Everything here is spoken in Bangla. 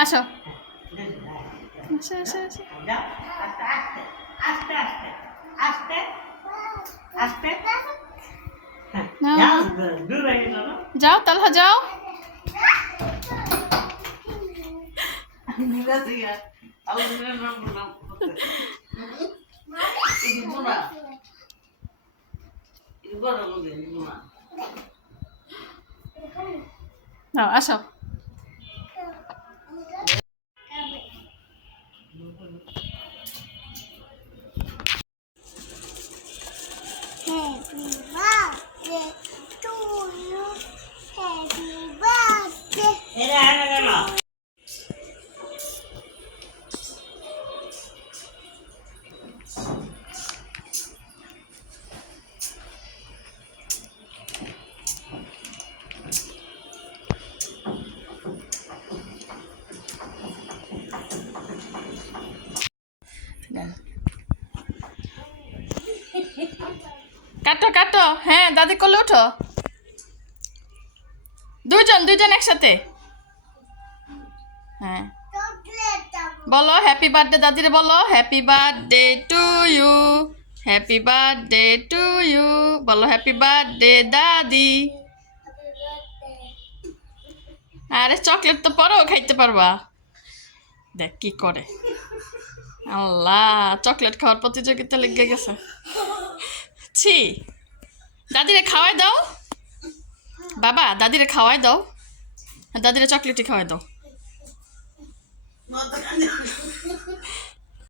আসো আসো আসো আসো যাও তালহা যাও আসো Happy birthday to you. Happy birthday. কাটো কাটো হ্যাঁ দাদি কোলে ওঠো দুইজন একসাথে হ্যাঁ বলো হ্যাপি বার্থডে দাদিরে বলো happy birthday to you happy birthday to you বলো হ্যাপি বার্থডে দাদি আরে চকলেট তো পরেও খাইতে পারবা দেখ কি করে আল্লাহ চকলেট খাওয়ার প্রতিযোগিতা লেগে গেছে ছি দাদিরে খাওয়াই দাও বাবা দাদিরে খাওয়াই দাও দাদিরে চকলেটই খাওয়াই দাও